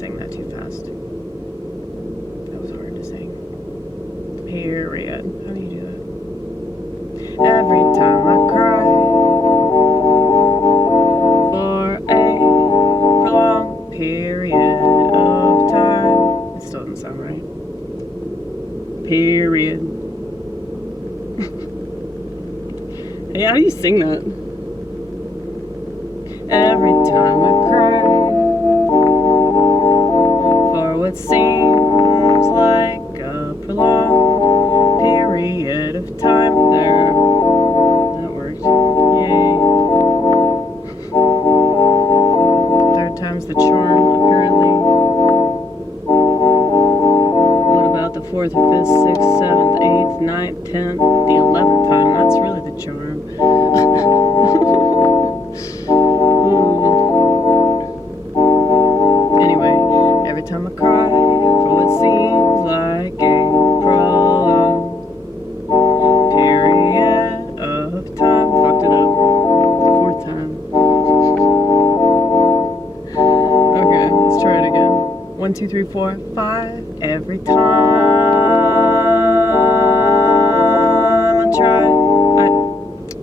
sang that too fast. That was hard to sing. Period. How do you do that? Every time I cry for a prolonged period of time. It still doesn't sound right. Period. Hey, how do you sing that? Every time I cry for what seems like a prolonged period of time. There. That worked. Yay. Third time's the charm, apparently. What about the 4th, 5th, 6th, 7th, 8th, 9th, 10th, the 11th time? That's really the charm. Anyway, every time I cry for what seems like a prolonged period of time. Fucked it up. 4th time. Okay, let's try it again. 1, 2, 3, 4, 5. Every time I try.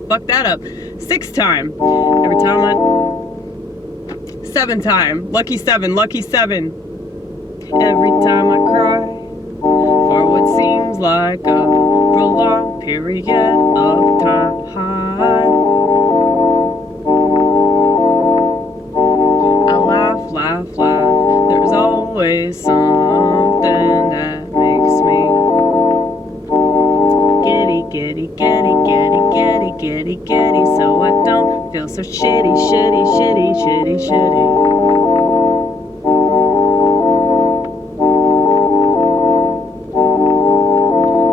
Fuck that up. 6th time. Every time I... 7th time. Lucky 7. Lucky 7. Every time I cry for what seems like a prolonged period of time. I laugh, laugh, laugh. There's always something that makes me giddy, giddy, giddy, giddy, giddy, giddy, giddy, so I don't feel so shitty, shitty, shitty, shitty, shitty.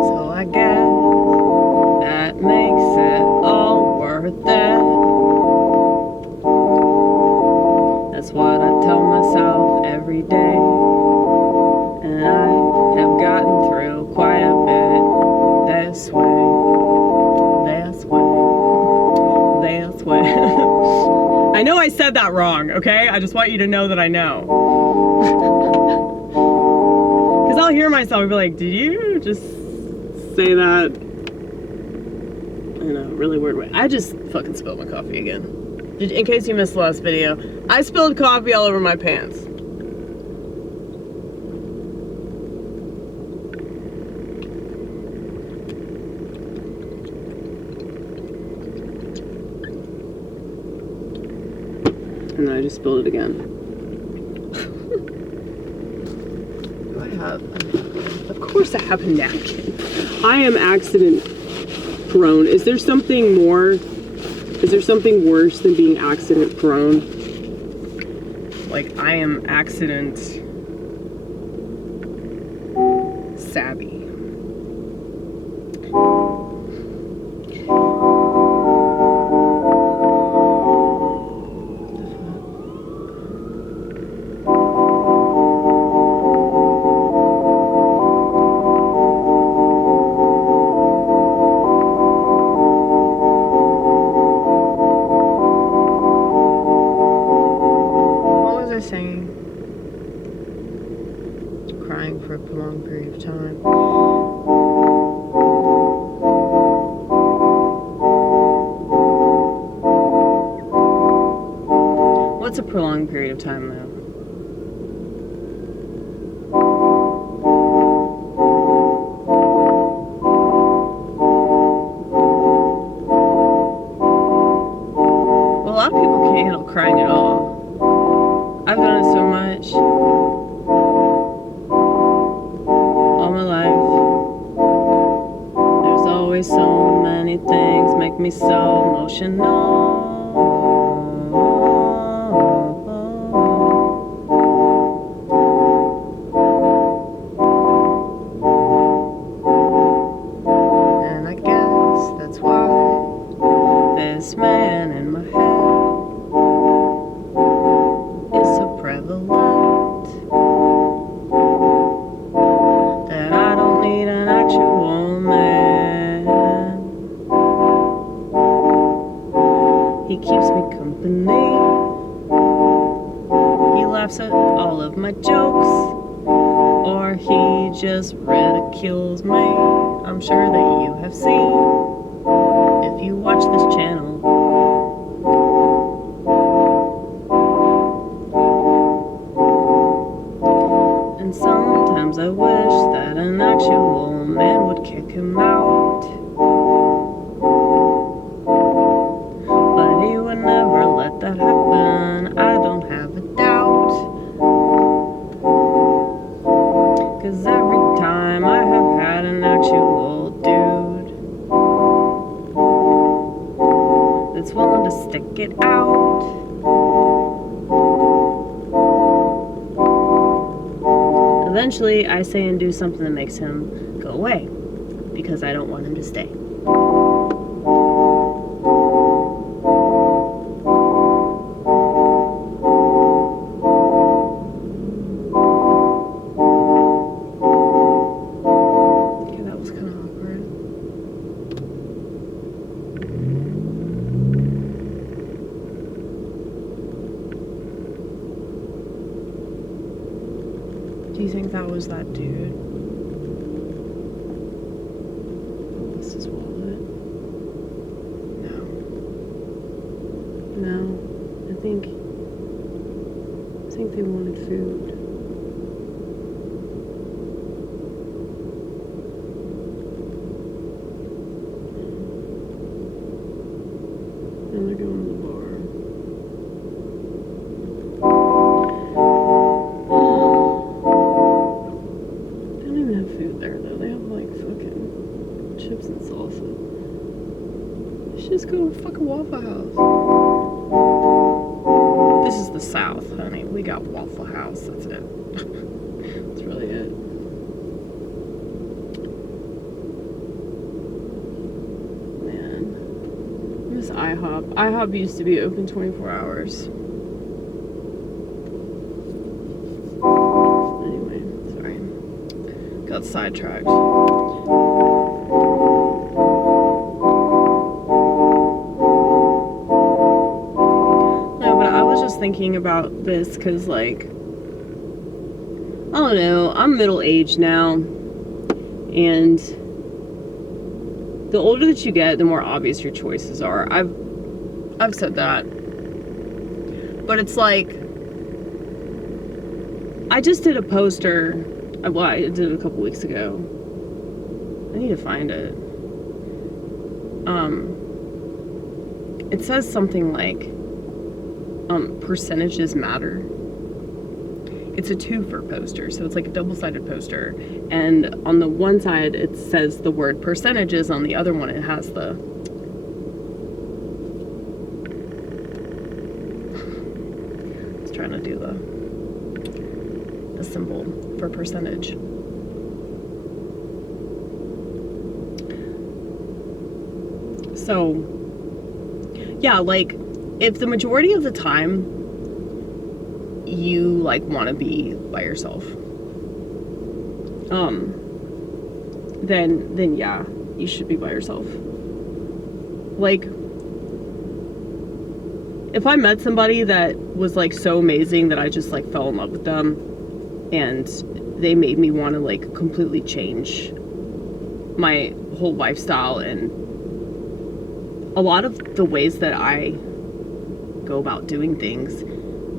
So I guess that makes it all worth it. That's what I tell myself every day, and I have gotten through quite a bit this way. I know I said that wrong, okay? I just want you to know that I know. Because I'll hear myself and be like, did you just say that in a really weird way? I just fucking spilled my coffee again. In case you missed the last video, I spilled coffee all over my pants. And then I just spilled it again. Do I have a napkin? Of course I have a napkin. I am accident prone. Is there something more? Is there something worse than being accident prone? Like, I am accident savvy. Saying, crying for a prolonged period of time. What's a prolonged period of time, though? Well, a lot of people can't handle crying at all. I've done it so much all my life. There's always so many things make me so emotional. And I guess that's why this man in my head that I don't need an actual man. He keeps me company. He laughs at all of my jokes, or he just ridicules me. I'm sure that you have seen, if you watch this channel. And sometimes I wish that an actual man would kick him out, but he would never let that happen, I don't have a doubt. 'Cause every time I have had an actual dude that's willing to stick it out, eventually I say and do something that makes him go away, because I don't want him to stay. Do you think that was that dude? This is wallet. No, I think they wanted food. And they're going to the bar. Chips and salsa. You should just go to a fucking Waffle House. This is the South, honey. We got Waffle House. That's it. That's really it. Man. This IHOP. IHOP used to be open 24 hours. Anyway, sorry. Got sidetracked. Thinking about this because, like, I don't know, I'm middle-aged now, and the older that you get, the more obvious your choices are. I've said that, but it's like, I just did a poster. Well, I did it a couple weeks ago. I need to find it. It says something like, percentages matter. It's a twofer poster, so it's like a double-sided poster, and on the one side it says the word percentages, on the other one it has the it's trying to do the symbol for percentage. So yeah, like, if the majority of the time you, like, want to be by yourself, then yeah, you should be by yourself. Like, if I met somebody that was, like, so amazing that I just, like, fell in love with them, and they made me want to, like, completely change my whole lifestyle and a lot of the ways that I go about doing things,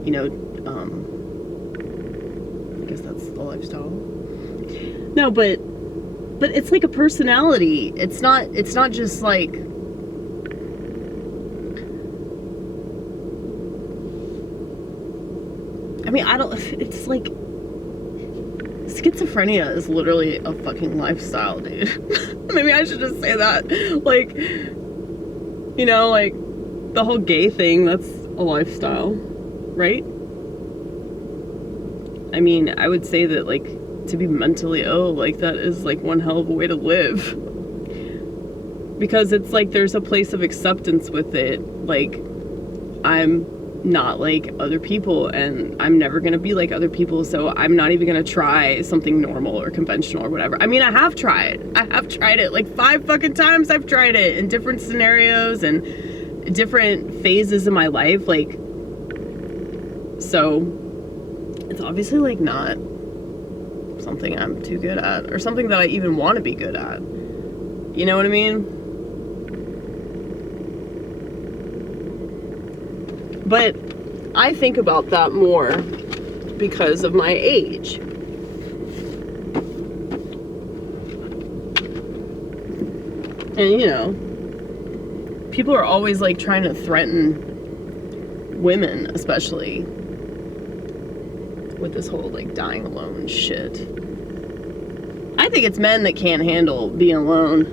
you know, I guess that's the lifestyle. No, but it's like a personality. It's not just like, I mean, it's like, schizophrenia is literally a fucking lifestyle, dude. Maybe I should just say that. Like, you know, like, the whole gay thing, that's a lifestyle, right? I mean, I would say that, like, to be mentally ill, like, that is, like, one hell of a way to live. Because it's like there's a place of acceptance with it. Like, I'm not like other people, and I'm never gonna be like other people, so I'm not even gonna try something normal or conventional or whatever. I mean, I have tried it like 5 fucking times. I've tried it in different scenarios and different phases of my life, like, so it's obviously like not something I'm too good at, or something that I even want to be good at. You know what I mean? But I think about that more because of my age. And you know, people are always like trying to threaten women, especially with this whole like dying alone shit. I think it's men that can't handle being alone.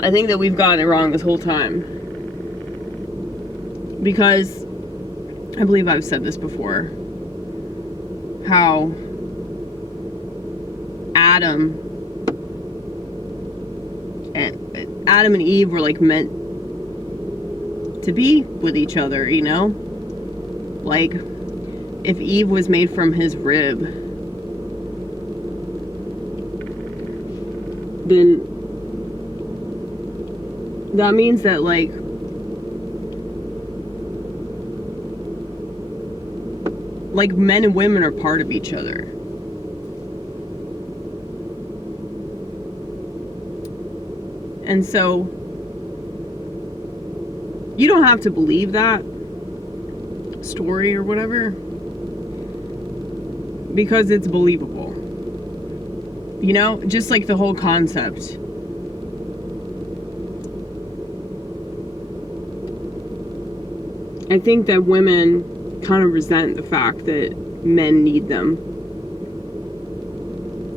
I think that we've gotten it wrong this whole time. Because I believe I've said this before, how Adam and Eve were like meant to be with each other, you know? Like, if Eve was made from his rib, then that means that like men and women are part of each other. And so you don't have to believe that story or whatever, because it's believable. You know, just like the whole concept. I think that women kind of resent the fact that men need them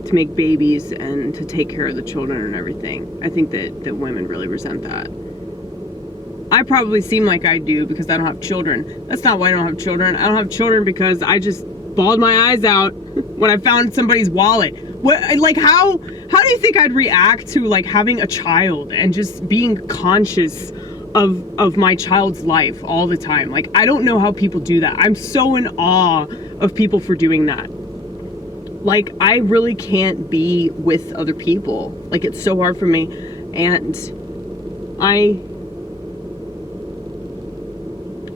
to make babies and to take care of the children and everything. I think that women really resent that. I probably seem like I do because I don't have children. That's not why I don't have children. I don't have children because I just bawled my eyes out when I found somebody's wallet. What, like, how do you think I'd react to like having a child and just being conscious of my child's life all the time? Like, I don't know how people do that. I'm so in awe of people for doing that. Like, I really can't be with other people. Like, it's so hard for me. And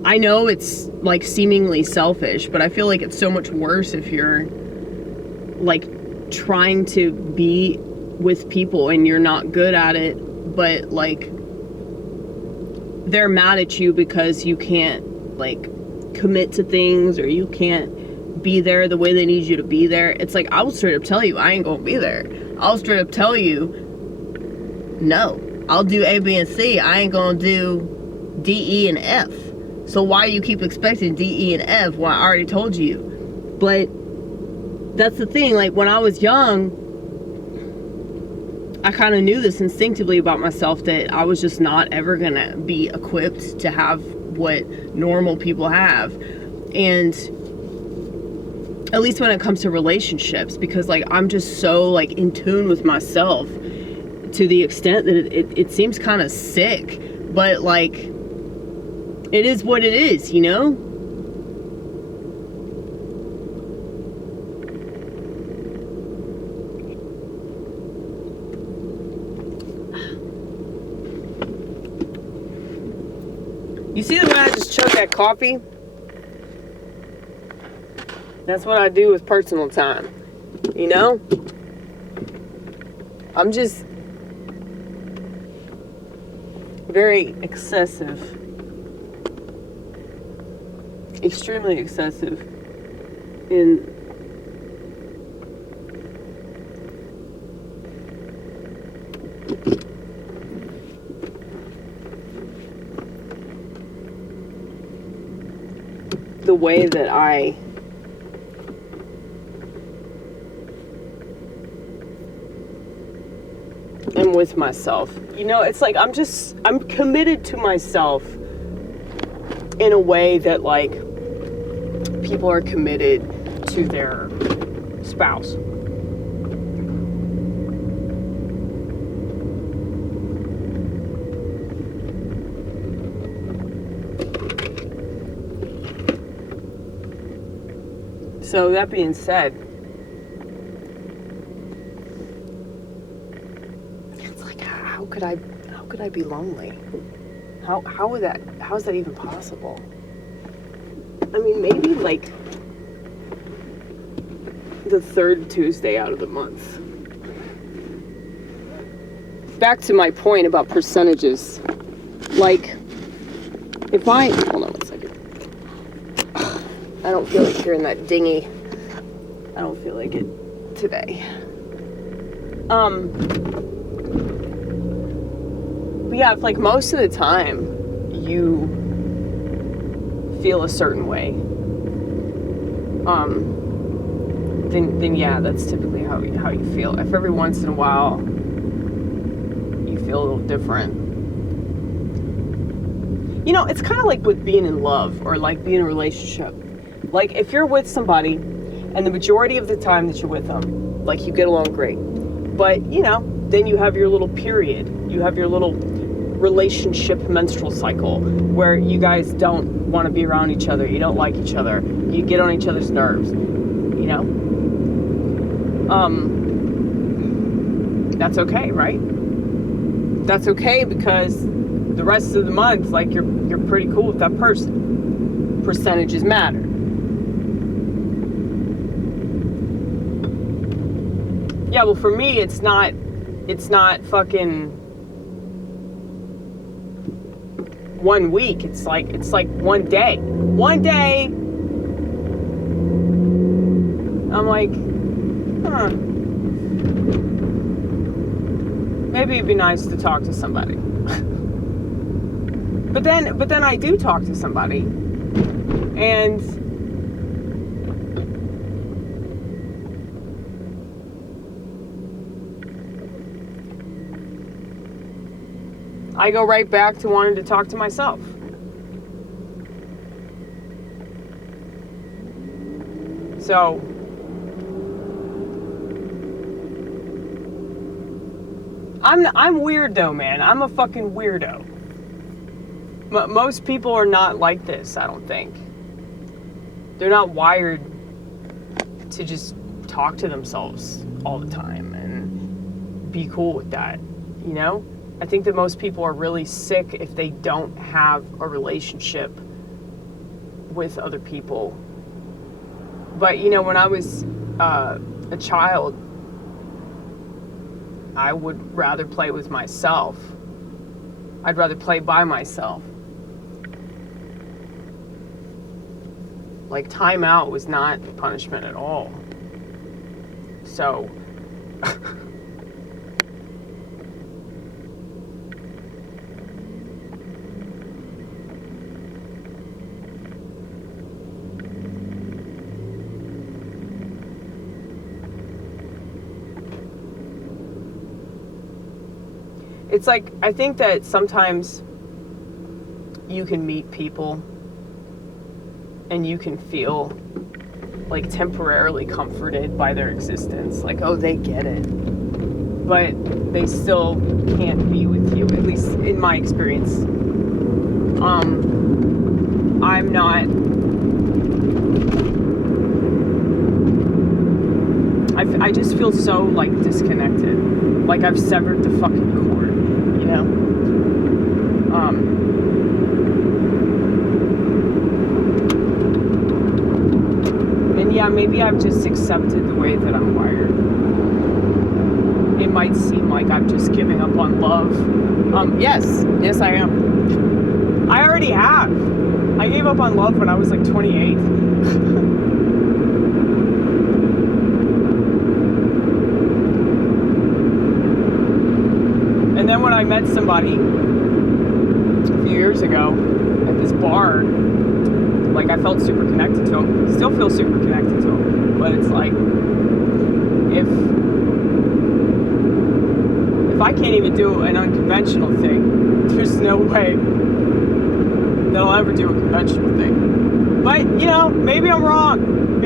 I know it's like seemingly selfish, but I feel like it's so much worse if you're like trying to be with people and you're not good at it, but like they're mad at you because you can't like commit to things, or you can't be there the way they need you to be there. It's like, I will straight up tell you I ain't gonna be there. I'll straight up tell you, no, I'll do A, B, and C. I ain't gonna do D, E, and F. So why you keep expecting D, E, and F when I already told you? But that's the thing, like when I was young, I kind of knew this instinctively about myself, that I was just not ever gonna be equipped to have what normal people have. And at least when it comes to relationships, because like I'm just so like in tune with myself to the extent that it seems kind of sick, but like it is what it is, you know? You see the way I just chug that coffee? That's what I do with personal time, you know? I'm just very excessive. Extremely excessive in the way that I am with myself. You know, it's like I'm committed to myself in a way that like people are committed to their spouse. So that being said, it's like, how could I be lonely? How is that even possible? I mean, maybe like the third Tuesday out of the month. Back to my point about percentages. Like, if I, hold on one second. I don't feel like hearing that dingy. I don't feel like it today. But yeah, if like most of the time you feel a certain way, then yeah, that's typically how you feel. If every once in a while you feel a little different, you know, it's kind of like with being in love or like being in a relationship. Like if you're with somebody and the majority of the time that you're with them, like you get along great, but you know, then you have your little period, you have your little relationship menstrual cycle where you guys don't want to be around each other, you don't like each other, you get on each other's nerves, you know. That's okay, right? That's okay, because the rest of the month, like you're pretty cool with that person. Percentages matter. Yeah, well, for me, it's not fucking 1 week. It's like 1 day. 1 day. I'm like, huh. Maybe it'd be nice to talk to somebody. But then I do talk to somebody, and I go right back to wanting to talk to myself. So I'm weird though, man. I'm a fucking weirdo. Most people are not like this, I don't think. They're not wired to just talk to themselves all the time and be cool with that, you know? I think that most people are really sick if they don't have a relationship with other people. But, you know, when I was a child, I would rather play with myself. I'd rather play by myself. Like, time out was not punishment at all. So, it's like, I think that sometimes you can meet people and you can feel like temporarily comforted by their existence. Like, oh, they get it. But they still can't be with you, at least in my experience. I'm not... I just feel so, like, disconnected. Like I've severed the fucking cord, you know? And yeah, maybe I've just accepted the way that I'm wired. It might seem like I'm just giving up on love. Yes, I am. I already have. I gave up on love when I was like 28. And then when I met somebody a few years ago at this bar, like I felt super connected to him. Still feel super connected to him. But it's like, if I can't even do an unconventional thing, there's no way that I'll ever do a conventional thing. But, you know, maybe I'm wrong.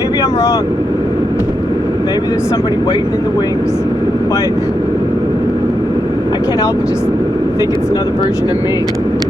Maybe there's somebody waiting in the wings. But I can't help but just think it's another version of me.